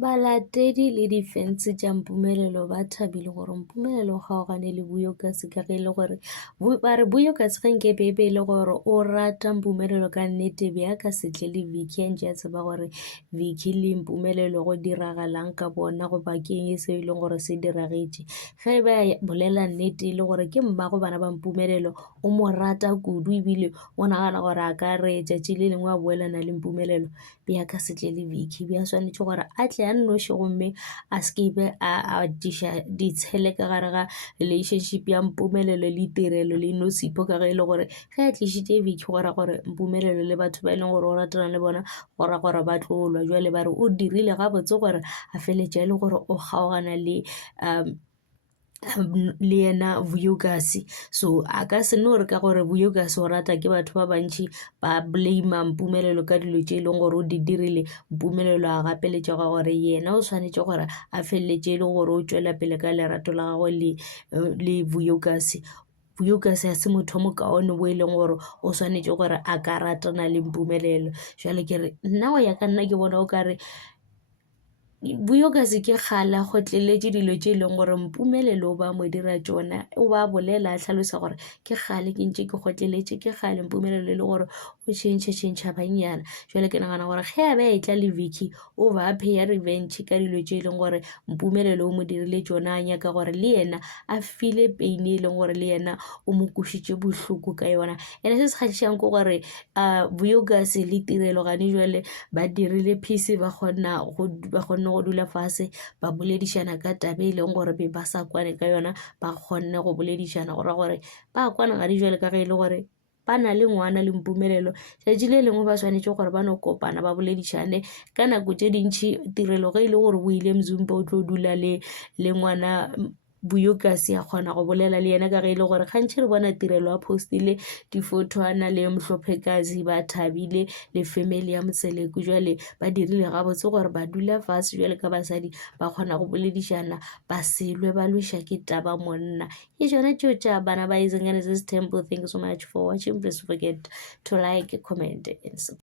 Balatedi le difense tša Mpumelelo ba thabile gore Mpumelelo o kgaogane le Buyokasi ka ge e le gore ba re Buyokasi ge nke bebe e le gore o rata Mpumelelo ka nnete be a ka setle le Vicky ntše a tseba gore Vicky le Mpumelelo go diragalang ka bona go bakeng e se e leng gore se diragetše ge ba bolela nnete e le gore ke mmago bana ba Mpumelelo o mo rata kudu ebile o nagana gore a ka re tšatši le lengwe a boelana le Mpumelelo be a ka setle le Vicky be a swanetše gore a tle a nnoši gomme a skebe a diša ditshele ka gare ga relationship ya Mpumelelo le Tirelo le Nosipho ka ge e le gore ge a tlišitše Vicky gore Mpumelelo le batho ba e leng gore o ratana le bona gore ba tlolwa jwale ba re o dirile gabotse gore a feletša e le gore o kgaogana le yena Buyokasi so a ka se no re ka gore Buyokasi o rata ke batho ba bantši ba blame Mpumelelo ka dilo tše e leng gore o di dirile Mpumelelo a gapeletša ga gore yena o swanetše gore a feleletše e le gore o tšwela pele ka lerato la gagwe le Buyokasi. Buyokasi a se motho mo kaone bo e leng gore o swanetše gore a ka ratana le Mpumelelo jwale ke re nna go ya ka nna ke bona o kare Buyokasi ke kgala go tleletše dilo tše e leng gore Mpumelelo o ba mo dira tšona o ba bolela a hlalosa gore ke kgale ke ntše ke kgotleletše ke kgale Mpumelelo e le gore o tšhentšha bannyana jwale ke nagana gore ge a be a etla le Vicky o ba pheya revenge ka dilo tše e leng gore Mpumelelo o mo dirile tšona a nyaka gore le yena a file pain e leng gore le yena o mo kušitše bohloko ka yona ene se se kgatišang ke gore Buyokasi le Tirelo gane jwale ba dirile peace ba kgonne go dula fase ba boledišana ka tabe e leng gore be ba sa kwane ka yona ba kgonne go boledišana gore ba kwana ga di jwale ka ge e le gore ba na le ngwana le Mpumelelo tšatši le lengwe ba swanetše gore ba no kopana ba boledišane ka nako tše dintšhi Tirelo ge e le gore bo ile Mzumba o tlo dula le ngwana Buyokasi a kgona go bolela le yena ka ge e le gore gantši re bona Tirelo a postile difotwana le Mhlophekazi ba thabile le family ya Motseleko jwale ba dirile gabotse gore ba dula fase jwale ka basadi ba kgona go boledišana ba selwe ba lweša ke taba monna ke tšona tšeo tša bana ba Ezzingane Temple. Thank you so much for watching. Please forget to like, comment and subscribe.